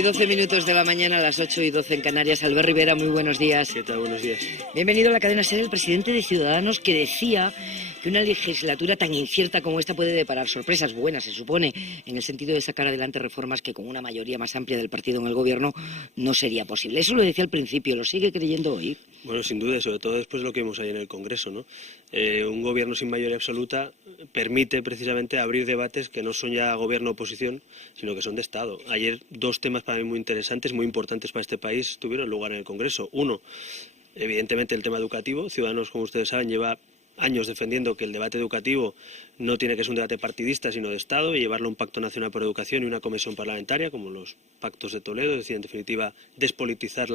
8:12 de la mañana, a las 8:12 en Canarias. Albert Rivera, muy buenos días. ¿Qué tal? Buenos días. Bienvenido a la cadena SER, el presidente de Ciudadanos, que decía que una legislatura tan incierta como esta puede deparar sorpresas buenas, se supone, en el sentido de sacar adelante reformas que con una mayoría más amplia del partido en el gobierno no sería posible. Eso lo decía al principio, ¿lo sigue creyendo hoy? Bueno, sin duda, sobre todo después de lo que vimos ayer en el Congreso, ¿no? Un gobierno sin mayoría absoluta permite precisamente abrir debates que no son ya gobierno-oposición, sino que son de Estado. Ayer dos temas para mí muy interesantes, muy importantes para este país, tuvieron lugar en el Congreso. Uno, evidentemente el tema educativo. Ciudadanos, como ustedes saben, lleva años defendiendo que el debate educativo no tiene que ser un debate partidista, sino de Estado, y llevarlo a un pacto nacional por educación y una comisión parlamentaria, como los pactos de Toledo, es decir, en definitiva, despolitizar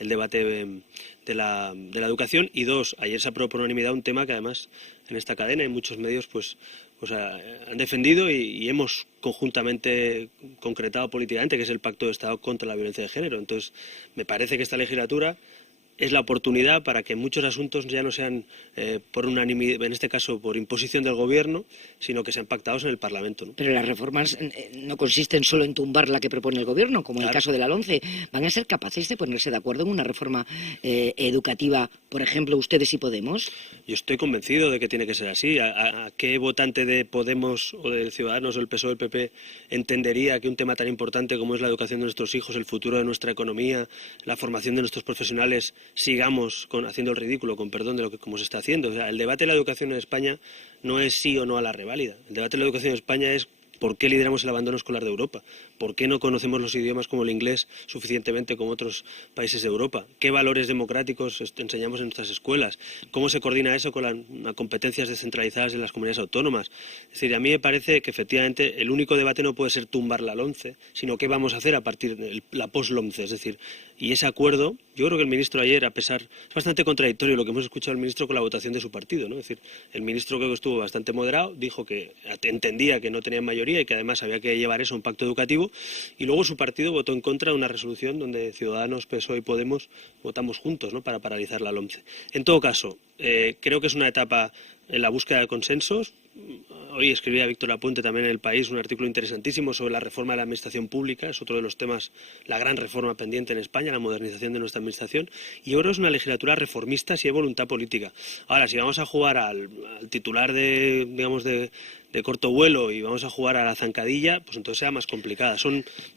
el debate de la educación. Y dos, ayer se aprobó por unanimidad un tema que además en esta cadena, en muchos medios, pues han defendido y hemos conjuntamente concretado políticamente, que es el pacto de Estado contra la violencia de género. Entonces, me parece que esta legislatura es la oportunidad para que muchos asuntos ya no sean por unanimidad, en este caso por imposición del Gobierno, sino que sean pactados en el Parlamento, ¿no? Pero las reformas no consisten solo en tumbar la que propone el Gobierno, como en el caso de la LOMCE. ¿Van a ser capaces de ponerse de acuerdo en una reforma educativa, por ejemplo, ustedes y Podemos? Yo estoy convencido de que tiene que ser así. ¿A qué votante de Podemos o de Ciudadanos o el PSOE o el PP entendería que un tema tan importante como es la educación de nuestros hijos, el futuro de nuestra economía, la formación de nuestros profesionales, sigamos haciendo el ridículo, con perdón, de lo que como se está haciendo? O sea, el debate de la educación en España no es sí o no a la reválida. El debate de la educación en España es ¿por qué lideramos el abandono escolar de Europa? ¿Por qué no conocemos los idiomas como el inglés suficientemente como otros países de Europa? ¿Qué valores democráticos enseñamos en nuestras escuelas? ¿Cómo se coordina eso con las competencias descentralizadas de las comunidades autónomas? Es decir, a mí me parece que efectivamente el único debate no puede ser tumbar la LOMCE, sino qué vamos a hacer a partir de la post-LOMCE. Es decir, y ese acuerdo, yo creo que el ministro ayer, es bastante contradictorio lo que hemos escuchado al ministro con la votación de su partido, ¿no? Es decir, el ministro creo que estuvo bastante moderado, dijo que entendía que no tenía mayoría y que además había que llevar eso a un pacto educativo, y luego su partido votó en contra de una resolución donde Ciudadanos, PSOE y Podemos votamos juntos, ¿no?, para paralizar la LOMCE. En todo caso, creo que es una etapa en la búsqueda de consensos. Hoy escribía Víctor Lapuente también en El País un artículo interesantísimo sobre la reforma de la administración pública. Es otro de los temas, la gran reforma pendiente en España, la modernización de nuestra administración. Y yo creo que es una legislatura reformista si hay voluntad política. Ahora, si vamos a jugar al titular de corto vuelo y vamos a jugar a la zancadilla, pues entonces sea más complicada.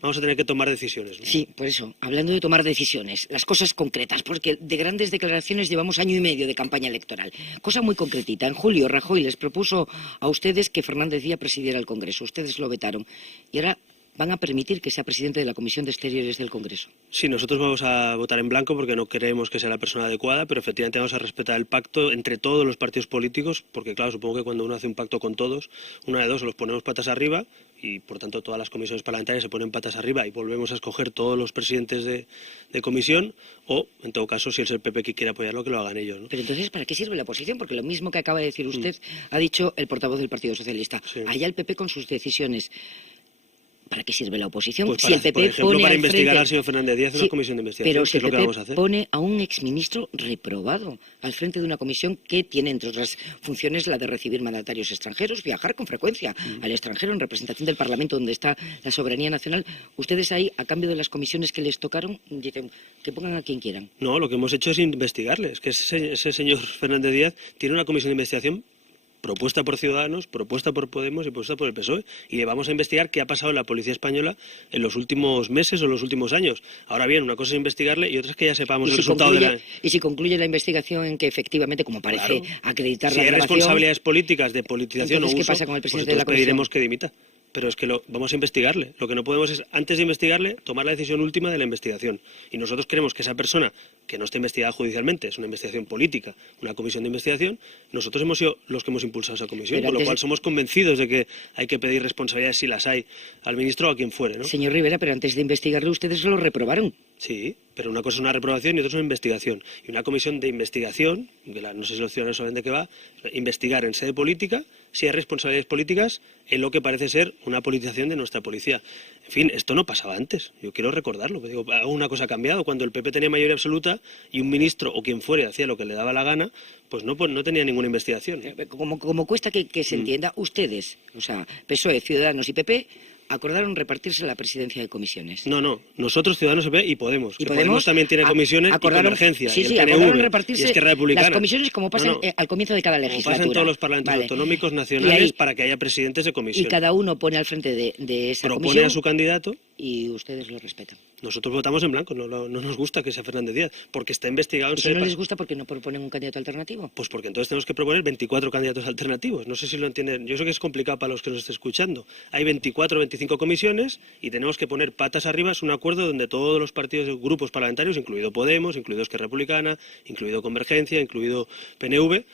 Vamos a tener que tomar decisiones, ¿no? Sí, por eso, hablando de tomar decisiones, las cosas concretas, porque de grandes declaraciones llevamos año y medio de campaña electoral. Cosa muy concretita. En julio, Rajoy les propuso a ustedes que Fernández Díaz presidiera el Congreso. Ustedes lo vetaron. Y ahora van a permitir que sea presidente de la Comisión de Exteriores del Congreso. Sí, nosotros vamos a votar en blanco porque no creemos que sea la persona adecuada, pero efectivamente vamos a respetar el pacto entre todos los partidos políticos, porque claro, supongo que cuando uno hace un pacto con todos, una de dos, o los ponemos patas arriba y por tanto todas las comisiones parlamentarias se ponen patas arriba y volvemos a escoger todos los presidentes de comisión, o en todo caso, si es el PP que quiere apoyarlo, que lo hagan ellos, ¿no? Pero entonces, ¿para qué sirve la oposición? Porque lo mismo que acaba de decir usted ha dicho el portavoz del Partido Socialista. Sí. Allá el PP con sus decisiones. ¿Para qué sirve la oposición? Pues si el PP por ejemplo, pone para al investigar frente... al señor Fernández Díaz en una comisión de investigación, pero que si es el lo que PP vamos a hacer. pone a un exministro reprobado al frente de una comisión que tiene, entre otras funciones, la de recibir mandatarios extranjeros, viajar con frecuencia al extranjero en representación del Parlamento, donde está la soberanía nacional. Ustedes ahí, a cambio de las comisiones que les tocaron, dicen que pongan a quien quieran. No, lo que hemos hecho es investigarle. Es que ese señor Fernández Díaz tiene una comisión de investigación propuesta por Ciudadanos, propuesta por Podemos y propuesta por el PSOE. Y le vamos a investigar qué ha pasado en la policía española en los últimos meses o en los últimos años. Ahora bien, una cosa es investigarle y otra es que ya sepamos el resultado de la... Y si concluye la investigación en que efectivamente, como parece acreditar la grabación... Si hay responsabilidades políticas de politización o uso, ¿qué pasa con el presidente pues de la comisión? pediremos que dimita. Pero es que vamos a investigarle. Lo que no podemos es, antes de investigarle, tomar la decisión última de la investigación. Y nosotros queremos que esa persona, que no esté investigada judicialmente, es una investigación política, una comisión de investigación, nosotros hemos sido los que hemos impulsado esa comisión, con lo cual somos convencidos de que hay que pedir responsabilidades, si las hay, al ministro o a quien fuere, ¿no? Señor Rivera, pero antes de investigarle ustedes lo reprobaron. Sí, pero una cosa es una reprobación y otra es una investigación. Y una comisión de investigación, que no sé si los ciudadanos saben de qué va, investigar en sede política si hay responsabilidades políticas en lo que parece ser una politización de nuestra policía. En fin, esto no pasaba antes, yo quiero recordarlo. Digo, una cosa ha cambiado. Cuando el PP tenía mayoría absoluta y un ministro o quien fuere hacía lo que le daba la gana, pues no tenía ninguna investigación. Como cuesta que se entienda, ustedes, o sea, PSOE, Ciudadanos y PP, acordaron repartirse la presidencia de comisiones. No. Nosotros, Ciudadanos EP y Podemos. ¿Y Que Podemos también tiene comisiones y Convergencia. Sí, y el sí, PNV, acordaron repartirse y Esquerra Republicana. las comisiones como pasan al comienzo de cada Como legislatura. pasa en todos los parlamentos autonómicos nacionales para que haya presidentes de comisión. Y cada uno pone al frente de esa Propone comisión a su candidato. y ustedes lo respetan. Nosotros votamos en blanco, no nos gusta que sea Fernández Díaz, porque está investigado en ¿Y si no les gusta porque no proponen un candidato alternativo? Pues porque entonces tenemos que proponer 24 candidatos alternativos. No sé si lo entienden. Yo sé que es complicado para los que nos estén escuchando. Hay 24 o 25 comisiones y tenemos que poner patas arriba. Es un acuerdo donde todos los partidos, grupos parlamentarios, incluido Podemos, incluido Esquerra Republicana, incluido Convergencia, incluido PNV,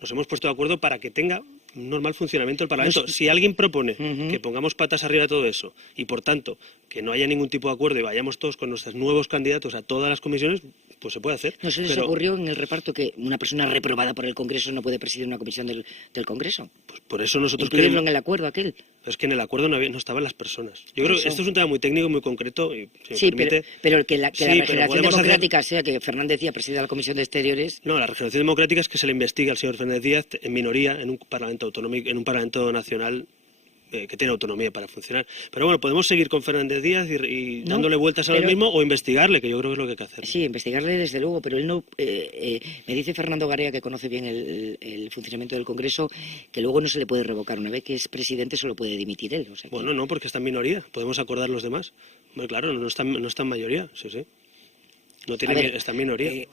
nos hemos puesto de acuerdo para que tenga un normal funcionamiento del Parlamento. Si alguien propone que pongamos patas arriba de todo eso y, por tanto, que no haya ningún tipo de acuerdo y vayamos todos con nuestros nuevos candidatos a todas las comisiones, pues se puede hacer. ¿No se les ocurrió en el reparto que una persona reprobada por el Congreso no puede presidir una comisión del Congreso? Pues por eso nosotros incluirlo queremos... en el acuerdo aquel. Es que en el acuerdo no estaban las personas. Yo creo que esto es un tema muy técnico, muy concreto. Y, si sí, me permite... pero que la regeneración democrática sea que Fernández Díaz presida la Comisión de Exteriores... No, la regeneración democrática es que se le investigue al señor Fernández Díaz en minoría en un parlamento autonómico, en un parlamento nacional que tiene autonomía para funcionar. Pero bueno, podemos seguir con Fernández Díaz y dándole vueltas a lo mismo o investigarle, que yo creo que es lo que hay que hacer. Sí, investigarle desde luego, pero él no... me dice Fernando Garea, que conoce bien el funcionamiento del Congreso, que luego no se le puede revocar. Una vez que es presidente solo puede dimitir él. O sea que... Bueno, no, porque está en minoría. Podemos acordar los demás. Bueno, claro, no está en mayoría, sí. No tiene, está en minoría.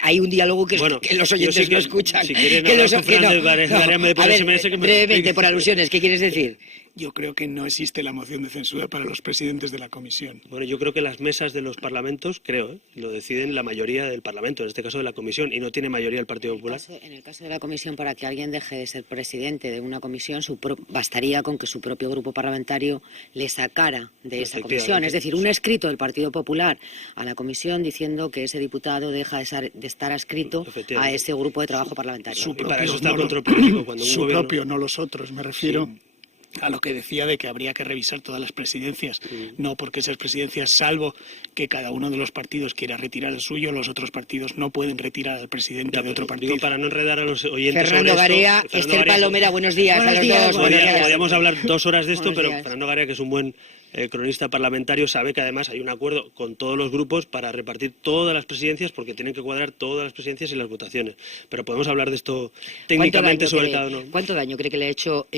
Hay un diálogo que los oyentes no escuchan. Si quieren hablar con Fernández Garea, brevemente, por alusiones, ¿qué quieres decir? Yo creo que no existe la moción de censura para los presidentes de la comisión. Bueno, yo creo que las mesas de los parlamentos, lo deciden la mayoría del parlamento, en este caso de la comisión, y no tiene mayoría el Partido Popular. En el caso de la comisión, para que alguien deje de ser presidente de una comisión, bastaría con que su propio grupo parlamentario le sacara de esa comisión. Es decir, un escrito del Partido Popular a la comisión diciendo que ese diputado deja de estar adscrito a ese grupo de trabajo parlamentario. Y para eso está el control político. Cuando su propio, no los otros, me refiero... Sí. A lo que decía de que habría que revisar todas las presidencias. No porque esas presidencias, salvo que cada uno de los partidos quiera retirar el suyo, los otros partidos no pueden retirar al presidente de otro partido. Digo, para no enredar a los oyentes Fernando Garea, Esther Palomera, buenos días a los dos. Podríamos hablar 2 horas de esto, pero Fernando Garea, que es un buen cronista parlamentario, sabe que además hay un acuerdo con todos los grupos para repartir todas las presidencias, porque tienen que cuadrar todas las presidencias y las votaciones. Pero podemos hablar de esto técnicamente sobre cada uno. ¿Cuánto daño cree que le ha hecho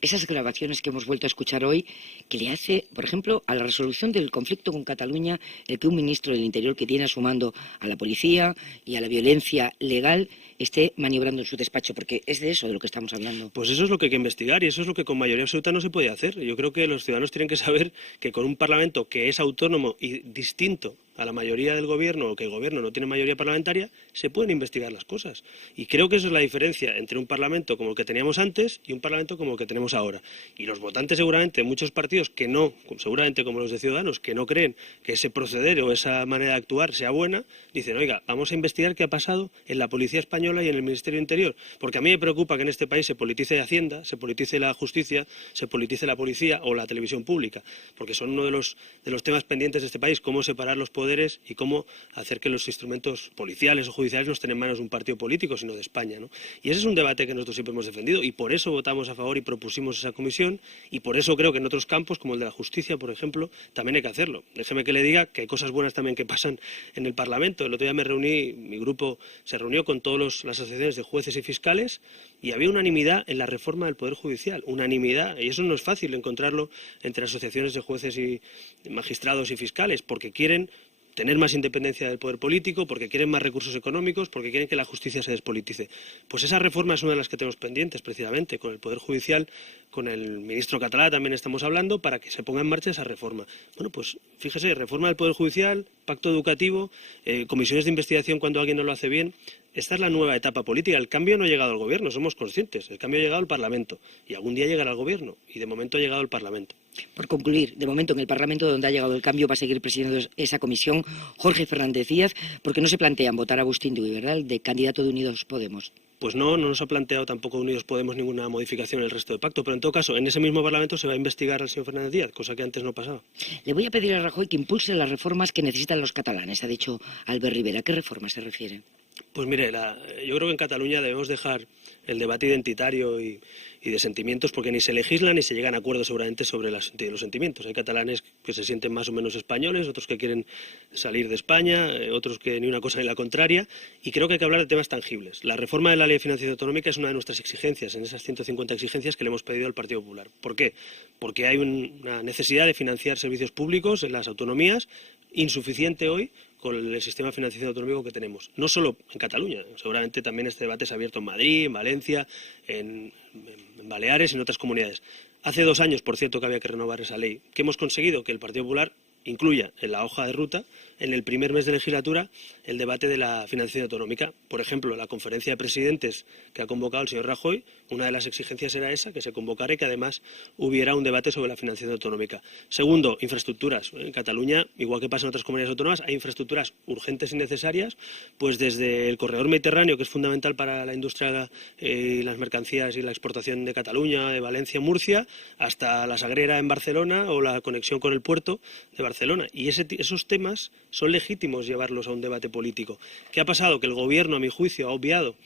esas grabaciones que hemos vuelto a escuchar hoy, que le hace, por ejemplo, a la resolución del conflicto con Cataluña, el que un ministro del Interior que tiene a su mando a la policía y a la violencia legal esté maniobrando en su despacho? Porque es de eso de lo que estamos hablando. Pues eso es lo que hay que investigar y eso es lo que con mayoría absoluta no se puede hacer. Yo creo que los ciudadanos tienen que saber que con un Parlamento que es autónomo y distinto a la mayoría del gobierno, o que el gobierno no tiene mayoría parlamentaria, se pueden investigar las cosas. Y creo que esa es la diferencia entre un Parlamento como el que teníamos antes y un Parlamento como el que tenemos ahora. Y los votantes seguramente, muchos partidos que no, seguramente como los de Ciudadanos, que no creen que ese proceder o esa manera de actuar sea buena, dicen, oiga, vamos a investigar qué ha pasado en la Policía Española y en el Ministerio Interior. Porque a mí me preocupa que en este país se politice Hacienda, se politice la justicia, se politice la policía o la televisión pública. Porque son uno de los temas pendientes de este país, cómo separar los poderes y cómo hacer que los instrumentos policiales o judiciales no estén en manos de un partido político, sino de España, ¿no? Y ese es un debate que nosotros siempre hemos defendido y por eso votamos a favor y propusimos esa comisión y por eso creo que en otros campos, como el de la justicia, por ejemplo, también hay que hacerlo. Déjeme que le diga que hay cosas buenas también que pasan en el Parlamento. El otro día mi grupo se reunió con todas las asociaciones de jueces y fiscales y había unanimidad en la reforma del Poder Judicial, unanimidad, y eso no es fácil encontrarlo entre asociaciones de jueces y magistrados y fiscales, porque quieren tener más independencia del poder político, porque quieren más recursos económicos, porque quieren que la justicia se despolitice. Pues esa reforma es una de las que tenemos pendientes, precisamente, con el Poder Judicial, con el ministro Catalá también estamos hablando, para que se ponga en marcha esa reforma. Bueno, pues fíjese, reforma del Poder Judicial, pacto educativo, comisiones de investigación cuando alguien no lo hace bien. Esta es la nueva etapa política. El cambio no ha llegado al gobierno, somos conscientes. El cambio ha llegado al Parlamento y algún día llegará al gobierno y de momento ha llegado al Parlamento. Por concluir, de momento en el Parlamento donde ha llegado el cambio va a seguir presidiendo esa comisión Jorge Fernández Díaz, porque no se plantean votar a Agustín Duy, ¿verdad?, de candidato de Unidos Podemos. Pues no nos ha planteado tampoco Unidos Podemos ninguna modificación en el resto del pacto, pero en todo caso, en ese mismo Parlamento se va a investigar al señor Fernández Díaz, cosa que antes no pasaba. Le voy a pedir a Rajoy que impulse las reformas que necesitan los catalanes, ha dicho Albert Rivera. ¿A qué reformas se refiere? Pues mire, yo creo que en Cataluña debemos dejar el debate identitario y de sentimientos, porque ni se legisla ni se llegan a acuerdos seguramente sobre los sentimientos. Hay catalanes que se sienten más o menos españoles, otros que quieren salir de España, otros que ni una cosa ni la contraria, y creo que hay que hablar de temas tangibles. La reforma de la Ley de Financiación Autonómica es una de nuestras exigencias, en esas 150 exigencias que le hemos pedido al Partido Popular. ¿Por qué? Porque hay una necesidad de financiar servicios públicos en las autonomías, insuficiente hoy con el sistema de financiación autonómico que tenemos. No solo en Cataluña, seguramente también este debate se ha abierto en Madrid, en Valencia, en Baleares y en otras comunidades. Hace 2 años, por cierto, que había que renovar esa ley. ¿Qué hemos conseguido? Que el Partido Popular incluya en la hoja de ruta, en el primer mes de legislatura, el debate de la financiación autonómica. Por ejemplo, la conferencia de presidentes que ha convocado el señor Rajoy, una de las exigencias era esa, que se convocara y que además hubiera un debate sobre la financiación autonómica. Segundo, infraestructuras. En Cataluña, igual que pasa en otras comunidades autónomas, hay infraestructuras urgentes y necesarias, pues desde el corredor mediterráneo, que es fundamental para la industria y las mercancías y la exportación de Cataluña, de Valencia, Murcia, hasta la Sagrera en Barcelona o la conexión con el puerto de Barcelona. Y esos temas son legítimos llevarlos a un debate político. ¿Qué ha pasado? Que el Gobierno, a mi juicio, ha obviado,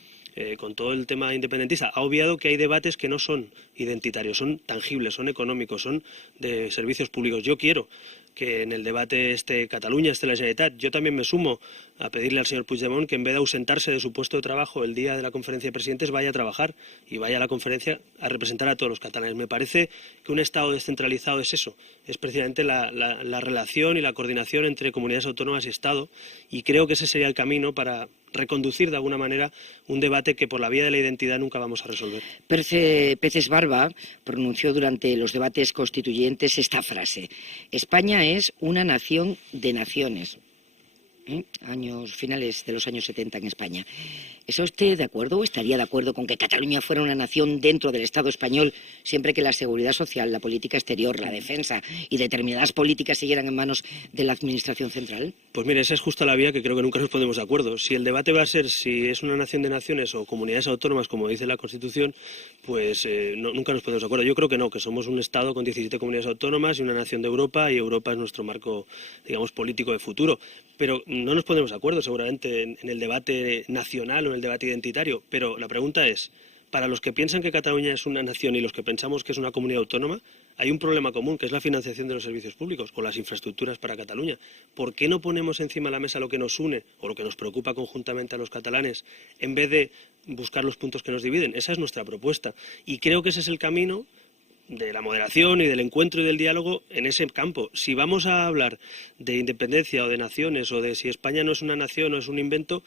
con todo el tema independentista, ha obviado que hay debates que no son identitarios, son tangibles, son económicos, son de servicios públicos. Yo quiero que en el debate Cataluña, la Generalitat, yo también me sumo a pedirle al señor Puigdemont que en vez de ausentarse de su puesto de trabajo el día de la conferencia de presidentes vaya a trabajar y vaya a la conferencia a representar a todos los catalanes. Me parece que un Estado descentralizado es eso, es precisamente la relación y la coordinación entre comunidades autónomas y Estado, y creo que ese sería el camino para reconducir de alguna manera un debate que por la vía de la identidad nunca vamos a resolver. Peces Barba pronunció durante los debates constituyentes esta frase: España es una nación de naciones. Finales de los años 70 en España. ¿Está usted de acuerdo o estaría de acuerdo con que Cataluña fuera una nación dentro del Estado español siempre que la seguridad social, la política exterior, la defensa y determinadas políticas siguieran en manos de la Administración central? Pues mire, esa es justo la vía que creo que nunca nos ponemos de acuerdo. Si el debate va a ser si es una nación de naciones o comunidades autónomas, como dice la Constitución, pues nunca nos ponemos de acuerdo. Yo creo que no, que somos un Estado con 17 comunidades autónomas y una nación de Europa, y Europa es nuestro marco, digamos, político de futuro. Pero no nos ponemos de acuerdo seguramente en el debate nacional o en el debate identitario, pero la pregunta es, para los que piensan que Cataluña es una nación y los que pensamos que es una comunidad autónoma, hay un problema común, que es la financiación de los servicios públicos o las infraestructuras para Cataluña. ¿Por qué no ponemos encima de la mesa lo que nos une o lo que nos preocupa conjuntamente a los catalanes en vez de buscar los puntos que nos dividen? Esa es nuestra propuesta, y creo que ese es el camino de la moderación y del encuentro y del diálogo en ese campo. Si vamos a hablar de independencia o de naciones o de si España no es una nación o es un invento,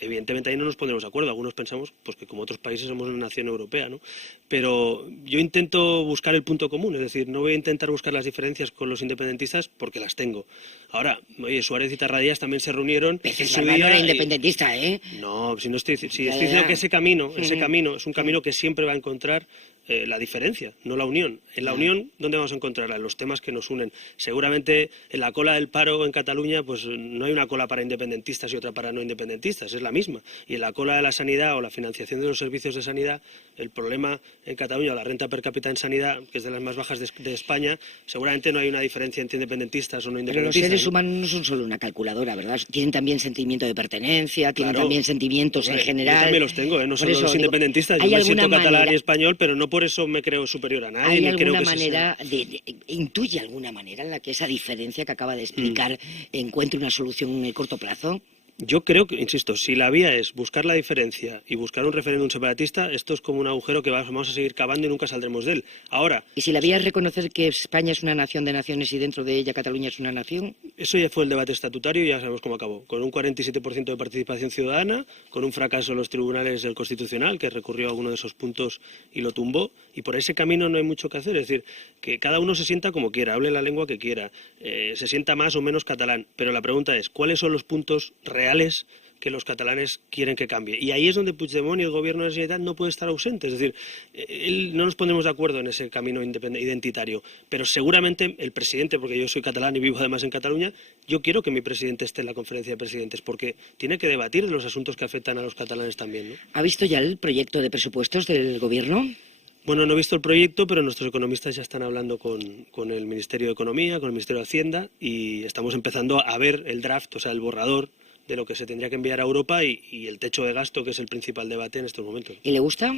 evidentemente ahí no nos pondremos de acuerdo. Algunos pensamos pues que como otros países somos una nación europea, ¿no? Pero yo intento buscar el punto común, es decir, no voy a intentar buscar las diferencias con los independentistas porque las tengo. Ahora, oye, Suárez y Tarradellas también se reunieron en su día. No era independentista, ¿eh? No, si estoy diciendo que ese camino es un camino que siempre va a encontrar la diferencia, no la unión. En la unión, ¿dónde vamos a encontrarla? En los temas que nos unen. Seguramente en la cola del paro en Cataluña, pues no hay una cola para independentistas y otra para no independentistas, es la misma. Y en la cola de la sanidad o la financiación de los servicios de sanidad, el problema en Cataluña, la renta per cápita en sanidad, que es de las más bajas de España, seguramente no hay una diferencia entre independentistas o no independentistas. Pero los seres humanos no son solo una calculadora, ¿verdad? Tienen también sentimiento de pertenencia, tienen también sentimientos en general. Yo también los tengo, no solo los independentistas. Yo me siento catalán y español, pero no por eso me creo superior a nadie. ¿Hay alguna manera, intuye alguna manera en la que esa diferencia que acaba de explicar encuentre una solución en el corto plazo? Yo creo que, insisto, si la vía es buscar la diferencia y buscar un referéndum separatista, esto es como un agujero que vamos a seguir cavando y nunca saldremos de él. Ahora, ¿y si la vía es reconocer que España es una nación de naciones y dentro de ella Cataluña es una nación? Eso ya fue el debate estatutario y ya sabemos cómo acabó. Con un 47% de participación ciudadana, con un fracaso en los tribunales del Constitucional, que recurrió a alguno de esos puntos y lo tumbó. Y por ese camino no hay mucho que hacer. Es decir, que cada uno se sienta como quiera, hable la lengua que quiera, se sienta más o menos catalán. Pero la pregunta es, ¿cuáles son los puntos reales que los catalanes quieren que cambie? Y ahí es donde Puigdemont y el gobierno de la Generalitat no puede estar ausente. Es decir, no nos pondremos de acuerdo en ese camino identitario, pero seguramente el presidente, porque yo soy catalán y vivo además en Cataluña, yo quiero que mi presidente esté en la conferencia de presidentes, porque tiene que debatir de los asuntos que afectan a los catalanes también, ¿no? ¿Ha visto ya el proyecto de presupuestos del gobierno? Bueno, no he visto el proyecto, pero nuestros economistas ya están hablando con el Ministerio de Economía, con el Ministerio de Hacienda, y estamos empezando a ver el draft, o sea, el borrador de lo que se tendría que enviar a Europa y el techo de gasto, que es el principal debate en estos momentos. ¿Y le gusta?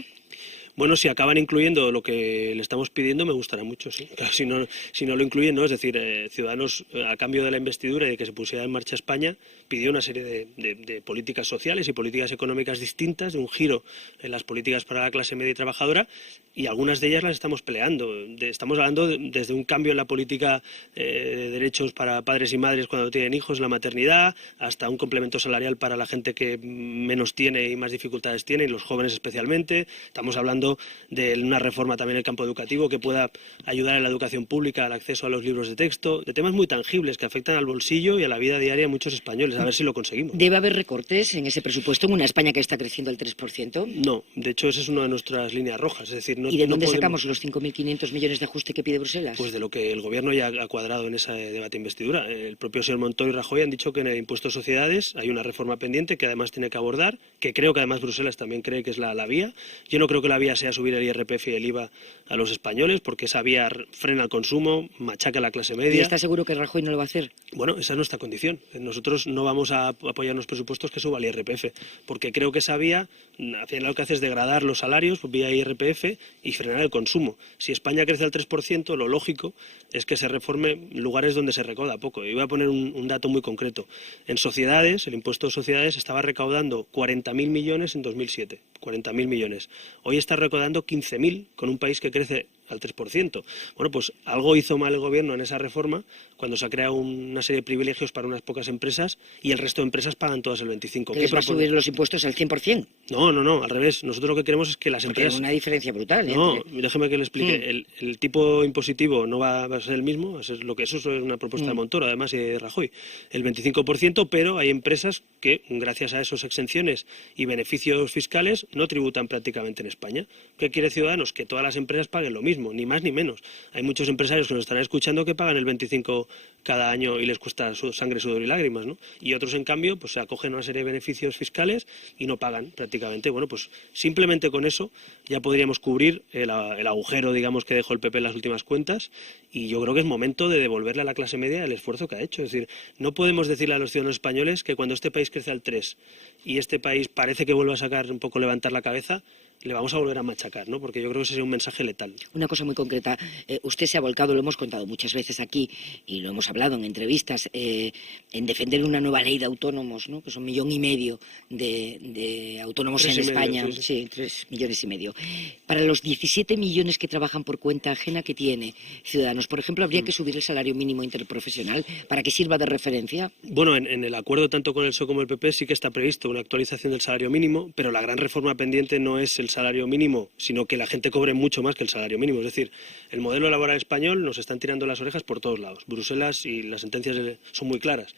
Bueno, si acaban incluyendo lo que le estamos pidiendo, me gustará mucho, sí. Claro, si no lo incluyen, no. Es decir, Ciudadanos, a cambio de la investidura y de que se pusiera en marcha España, pidió una serie de políticas sociales y políticas económicas distintas, de un giro en las políticas para la clase media y trabajadora, y algunas de ellas las estamos peleando. Estamos hablando desde un cambio en la política de derechos para padres y madres cuando tienen hijos, la maternidad, hasta un complemento salarial para la gente que menos tiene y más dificultades tiene, y los jóvenes especialmente. Estamos hablando de una reforma también en el campo educativo que pueda ayudar en la educación pública al acceso a los libros de texto, de temas muy tangibles que afectan al bolsillo y a la vida diaria de muchos españoles. A ver si lo conseguimos. ¿Debe haber recortes en ese presupuesto en una España que está creciendo al 3%? No, de hecho esa es una de nuestras líneas rojas. Es decir, ¿Y de dónde sacamos los 5.500 millones de ajuste que pide Bruselas? Pues de lo que el Gobierno ya ha cuadrado en ese debate de investidura. El propio señor Montoro y Rajoy han dicho que en el impuesto de sociedades hay una reforma pendiente que además tiene que abordar, que creo que además Bruselas también cree que es la vía. Yo no creo que la vía sea subir el IRPF y el IVA a los españoles, porque esa vía frena el consumo, machaca a la clase media. ¿Y está seguro que Rajoy no lo va a hacer? Bueno, esa es nuestra condición. Nosotros no vamos a apoyar unos presupuestos que suba el IRPF, porque creo que esa vía, al final lo que hace es degradar los salarios vía IRPF y frenar el consumo. Si España crece al 3%, lo lógico es que se reforme lugares donde se recauda poco. Y voy a poner un dato muy concreto. En sociedades, el impuesto de sociedades estaba recaudando 40.000 millones en 2007. 40.000 millones. Hoy está recaudando 15.000 con un país que crece al 3%. Bueno, pues algo hizo mal el Gobierno en esa reforma cuando se ha creado una serie de privilegios para unas pocas empresas y el resto de empresas pagan todas el 25%. ¿Que les va a subir los impuestos al 100%? No, al revés. Nosotros lo que queremos es que las Porque empresas... hay una diferencia brutal. No, déjeme que le explique. El tipo impositivo no va a ser el mismo, eso es una propuesta de Montoro, además, y de Rajoy. El 25%, pero hay empresas que, gracias a esas exenciones y beneficios fiscales, no tributan prácticamente en España. ¿Qué quiere Ciudadanos? Que todas las empresas paguen lo mismo, ni más ni menos. Hay muchos empresarios que nos estarán escuchando que pagan el 25% cada año y les cuesta sangre, sudor y lágrimas, ¿no? Y otros, en cambio, pues se acogen a una serie de beneficios fiscales y no pagan prácticamente. Bueno, pues simplemente con eso ya podríamos cubrir el agujero, digamos, que dejó el PP en las últimas cuentas, y yo creo que es momento de devolverle a la clase media el esfuerzo que ha hecho. Es decir, no podemos decirle a los ciudadanos españoles que cuando este país crece al 3% y este país parece que vuelve a sacar un poco, levantar la cabeza, le vamos a volver a machacar, ¿no? Porque yo creo que ese sería un mensaje letal. Una cosa muy concreta. Usted se ha volcado, lo hemos contado muchas veces aquí y lo hemos hablado en entrevistas, en defender una nueva ley de autónomos, ¿no? Que son 1,5 millones de autónomos en España. Sí, 3,5 millones. Para los 17 millones que trabajan por cuenta ajena que tiene Ciudadanos, por ejemplo, ¿habría que subir el salario mínimo interprofesional para que sirva de referencia? Bueno, en el acuerdo tanto con el PSOE como el PP sí que está previsto una actualización del salario mínimo, pero la gran reforma pendiente no es el salario mínimo, sino que la gente cobre mucho más que el salario mínimo. Es decir, el modelo laboral español nos están tirando las orejas por todos lados. Bruselas y las sentencias son muy claras.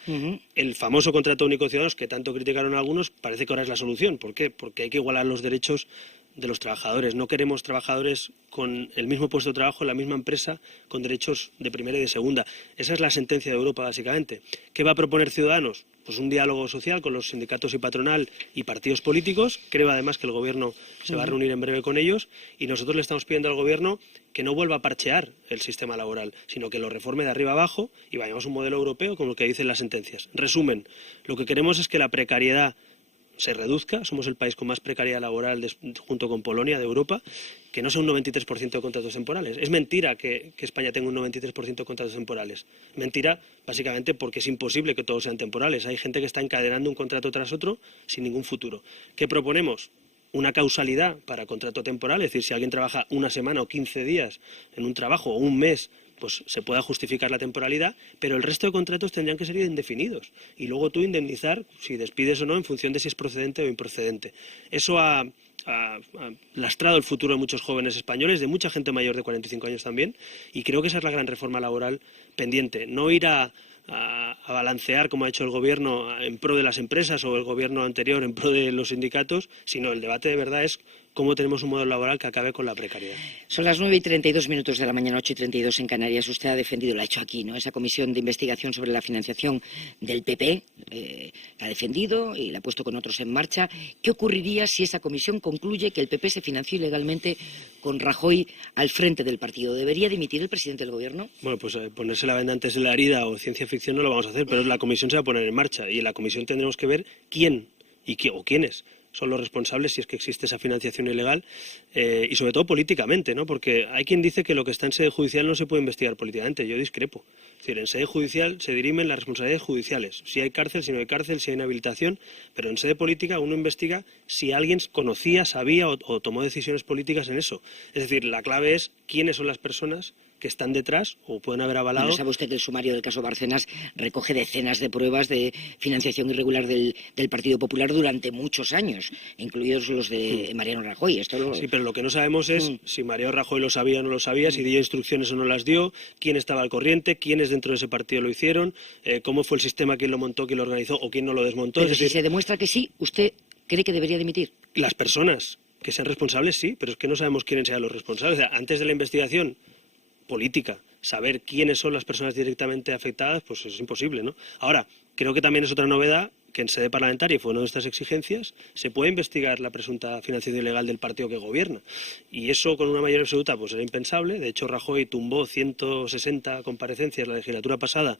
El famoso contrato único de ciudadanos, que tanto criticaron algunos, parece que ahora es la solución. ¿Por qué? Porque hay que igualar los derechos de los trabajadores. No queremos trabajadores con el mismo puesto de trabajo en la misma empresa, con derechos de primera y de segunda. Esa es la sentencia de Europa, básicamente. ¿Qué va a proponer Ciudadanos? Pues un diálogo social con los sindicatos y patronal y partidos políticos. Creo además que el Gobierno se va a reunir en breve con ellos, y nosotros le estamos pidiendo al Gobierno que no vuelva a parchear el sistema laboral, sino que lo reforme de arriba abajo y vayamos a un modelo europeo con lo que dicen las sentencias. Resumen, lo que queremos es que la precariedad se reduzca. Somos el país con más precariedad laboral junto con Polonia de Europa, que no sea un 93% de contratos temporales. Es mentira que España tenga un 93% de contratos temporales. Mentira básicamente porque es imposible que todos sean temporales. Hay gente que está encadenando un contrato tras otro sin ningún futuro. ¿Qué proponemos? Una causalidad para contrato temporal, es decir, si alguien trabaja una semana o 15 días en un trabajo o un mes, pues se pueda justificar la temporalidad, pero el resto de contratos tendrían que ser indefinidos y luego tú indemnizar si despides o no en función de si es procedente o improcedente. Eso ha lastrado el futuro de muchos jóvenes españoles, de mucha gente mayor de 45 años también, y creo que esa es la gran reforma laboral pendiente. No ir a balancear, como ha hecho el Gobierno, en pro de las empresas o el Gobierno anterior en pro de los sindicatos, sino el debate de verdad es cómo tenemos un modelo laboral que acabe con la precariedad. Son las 9:32 de la mañana, 8:32 en Canarias. Usted ha defendido, lo ha hecho aquí, ¿no?, esa comisión de investigación sobre la financiación del PP. La ha defendido y la ha puesto con otros en marcha. ¿Qué ocurriría si esa comisión concluye que el PP se financió ilegalmente con Rajoy al frente del partido? ¿Debería dimitir el presidente del gobierno? Bueno, pues ponerse la venda antes de la herida o ciencia ficción no lo vamos a hacer, pero la comisión se va a poner en marcha y en la comisión tendremos que ver quién o quiénes son los responsables si es que existe esa financiación ilegal y sobre todo políticamente, ¿no? Porque hay quien dice que lo que está en sede judicial no se puede investigar políticamente. Yo discrepo. Es decir, en sede judicial se dirimen las responsabilidades judiciales. Si hay cárcel, si no hay cárcel, si hay inhabilitación, pero en sede política uno investiga si alguien conocía, sabía o tomó decisiones políticas en eso. Es decir, la clave es quiénes son las personas que están detrás o pueden haber avalado. Bueno, sabe usted que el sumario del caso Bárcenas recoge decenas de pruebas de financiación irregular del Partido Popular durante muchos años, incluidos los de Mariano Rajoy. Sí, pero lo que no sabemos es si Mariano Rajoy lo sabía o no lo sabía, si dio instrucciones o no las dio, quién estaba al corriente, quiénes dentro de ese partido lo hicieron, cómo fue el sistema, quién lo montó, quién lo organizó o quién no lo desmontó. Pero si se demuestra que sí, ¿usted cree que debería dimitir? Las personas que sean responsables sí, pero es que no sabemos quiénes sean los responsables. O sea, antes de la investigación política, saber quiénes son las personas directamente afectadas, pues es imposible, ¿no? Ahora, creo que también es otra novedad que en sede parlamentaria, y fue una de estas exigencias, se puede investigar la presunta financiación ilegal del partido que gobierna. Y eso con una mayoría absoluta pues era impensable. De hecho, Rajoy tumbó 160 comparecencias la legislatura pasada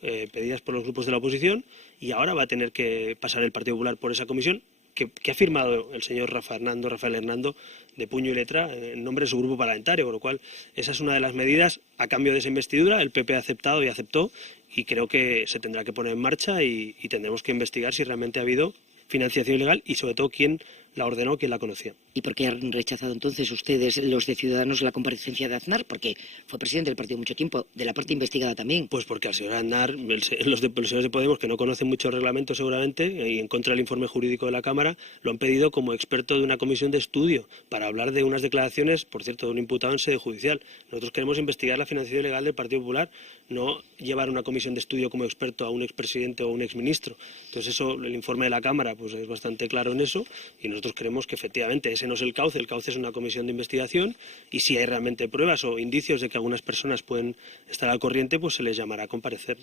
pedidas por los grupos de la oposición y ahora va a tener que pasar el Partido Popular por esa comisión que ha firmado el señor Rafael Hernando, de puño y letra, en nombre de su grupo parlamentario, con lo cual esa es una de las medidas a cambio de esa investidura. El PP ha aceptado y aceptó, y creo que se tendrá que poner en marcha y tendremos que investigar si realmente ha habido financiación ilegal y sobre todo quién la ordenó, quién la conocía. ¿Y por qué han rechazado entonces ustedes, los de Ciudadanos, la comparecencia de Aznar? Porque fue presidente del partido mucho tiempo, de la parte investigada también. Pues porque al señor Aznar, los señores de Podemos, que no conocen mucho el reglamento seguramente, y en contra del informe jurídico de la Cámara, lo han pedido como experto de una comisión de estudio para hablar de unas declaraciones, por cierto, de un imputado en sede judicial. Nosotros queremos investigar la financiación ilegal del Partido Popular, no llevar una comisión de estudio como experto a un expresidente o un exministro. Entonces eso, el informe de la Cámara pues es bastante claro en eso, y nosotros creemos que efectivamente ese no es el cauce es una comisión de investigación, y si hay realmente pruebas o indicios de que algunas personas pueden estar al corriente, pues se les llamará a comparecer.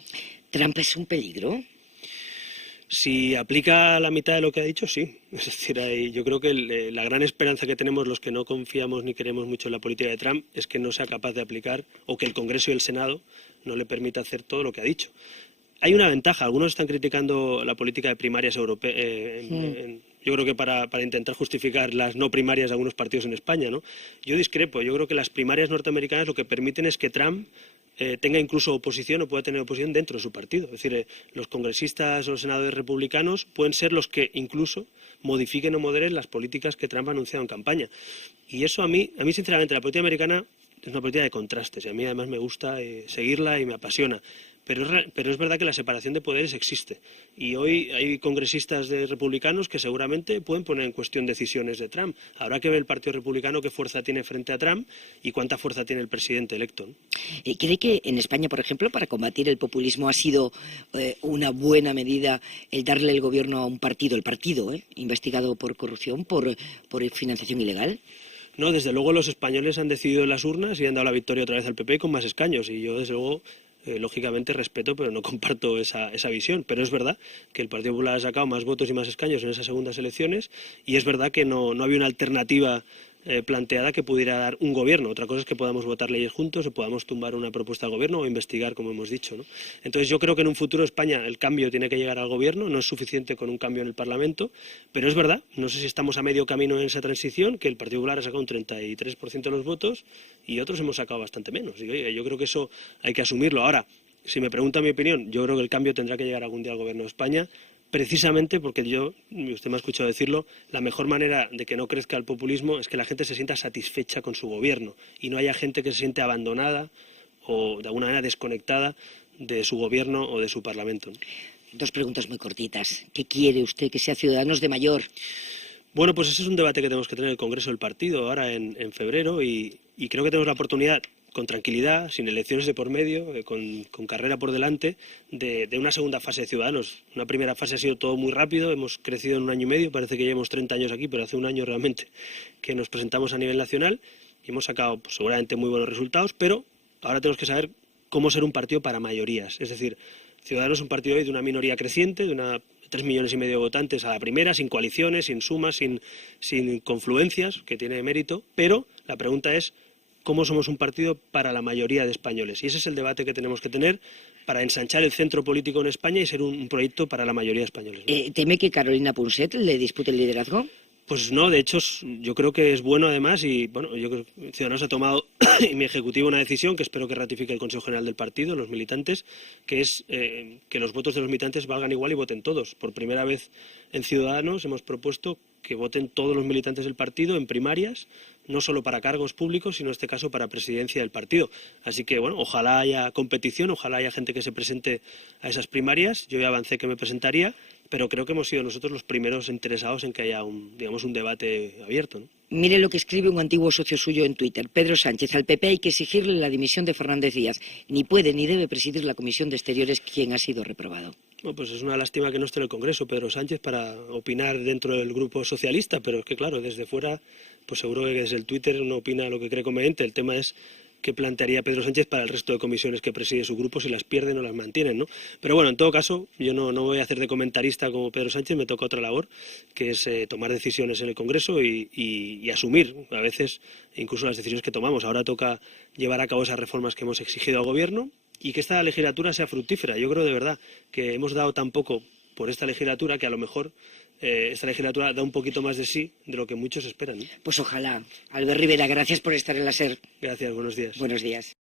¿Trump es un peligro? Si aplica la mitad de lo que ha dicho, sí. Es decir, yo creo que la gran esperanza que tenemos los que no confiamos ni queremos mucho en la política de Trump es que no sea capaz de aplicar, o que el Congreso y el Senado no le permita hacer todo lo que ha dicho. Hay una ventaja. Algunos están criticando la política de primarias europeas, yo creo que para intentar justificar las no primarias de algunos partidos en España, ¿no? Yo discrepo. Yo creo que las primarias norteamericanas lo que permiten es que Trump tenga incluso oposición o pueda tener oposición dentro de su partido. Es decir, los congresistas o los senadores republicanos pueden ser los que incluso modifiquen o moderen las políticas que Trump ha anunciado en campaña. Y eso a mí sinceramente, la política americana es una política de contrastes, y a mí además me gusta seguirla y me apasiona. Pero es verdad que la separación de poderes existe. Y hoy hay congresistas republicanos que seguramente pueden poner en cuestión decisiones de Trump. Habrá que ver el Partido Republicano qué fuerza tiene frente a Trump y cuánta fuerza tiene el presidente electo, ¿no? ¿Cree que en España, por ejemplo, para combatir el populismo ha sido una buena medida el darle el gobierno a un partido, investigado por corrupción, por financiación ilegal? No, desde luego los españoles han decidido en las urnas y han dado la victoria otra vez al PP con más escaños. Y yo, desde luego, lógicamente respeto, pero no comparto esa visión. Pero es verdad que el Partido Popular ha sacado más votos y más escaños en esas segundas elecciones, y es verdad que no había una alternativa planteada que pudiera dar un gobierno. Otra cosa es que podamos votar leyes juntos o podamos tumbar una propuesta al gobierno o investigar, como hemos dicho, ¿no? Entonces yo creo que en un futuro España el cambio tiene que llegar al gobierno, no es suficiente con un cambio en el Parlamento, pero es verdad, no sé si estamos a medio camino en esa transición, que el Partido Popular ha sacado un 33% de los votos y otros hemos sacado bastante menos. Y, oye, yo creo que eso hay que asumirlo. Ahora, si me pregunta mi opinión, yo creo que el cambio tendrá que llegar algún día al gobierno de España, precisamente porque usted me ha escuchado decirlo, la mejor manera de que no crezca el populismo es que la gente se sienta satisfecha con su gobierno y no haya gente que se siente abandonada o de alguna manera desconectada de su gobierno o de su parlamento. Dos preguntas muy cortitas. ¿Qué quiere usted que sea Ciudadanos de mayor? Bueno, pues ese es un debate que tenemos que tener en el Congreso del partido ahora en febrero, y creo que tenemos la oportunidad, con tranquilidad, sin elecciones de por medio, con carrera por delante, de una segunda fase de Ciudadanos. Una primera fase ha sido todo muy rápido, hemos crecido en un año y medio, parece que llevamos 30 años aquí, pero hace un año realmente que nos presentamos a nivel nacional y hemos sacado pues, seguramente muy buenos resultados, pero ahora tenemos que saber cómo ser un partido para mayorías. Es decir, Ciudadanos es un partido hoy de una minoría creciente, de 3,5 millones de votantes a la primera, sin coaliciones, sin sumas, sin confluencias, que tiene mérito, pero la pregunta es cómo somos un partido para la mayoría de españoles. Y ese es el debate que tenemos que tener para ensanchar el centro político en España y ser un proyecto para la mayoría de españoles, ¿no? ¿Teme que Carolina Punset le dispute el liderazgo? Pues no, de hecho yo creo que es bueno además y bueno, yo creo que Ciudadanos ha tomado y mi ejecutivo una decisión que espero que ratifique el Consejo General del partido, los militantes, que es que los votos de los militantes valgan igual y voten todos. Por primera vez en Ciudadanos hemos propuesto que voten todos los militantes del partido en primarias, no solo para cargos públicos, sino en este caso para presidencia del partido. Así que, bueno, ojalá haya competición, ojalá haya gente que se presente a esas primarias. Yo ya avancé que me presentaría, pero creo que hemos sido nosotros los primeros interesados en que haya un debate abierto, ¿no? Mire lo que escribe un antiguo socio suyo en Twitter, Pedro Sánchez. Al PP hay que exigirle la dimisión de Fernández Díaz. Ni puede ni debe presidir la Comisión de Exteriores, quien ha sido reprobado. Bueno, pues es una lástima que no esté en el Congreso Pedro Sánchez para opinar dentro del grupo socialista, pero es que claro, desde fuera, pues seguro que desde el Twitter uno opina lo que cree conveniente. El tema es qué plantearía Pedro Sánchez para el resto de comisiones que preside su grupo, si las pierden o las mantienen, ¿no? Pero bueno, en todo caso, yo no voy a hacer de comentarista como Pedro Sánchez, me toca otra labor, que es tomar decisiones en el Congreso y asumir a veces incluso las decisiones que tomamos. Ahora toca llevar a cabo esas reformas que hemos exigido al Gobierno y que esta legislatura sea fructífera. Yo creo de verdad que hemos dado tan poco por esta legislatura que a lo mejor esta legislatura da un poquito más de sí de lo que muchos esperan, ¿no? Pues ojalá. Albert Rivera, gracias por estar en la SER. Gracias, buenos días. Buenos días.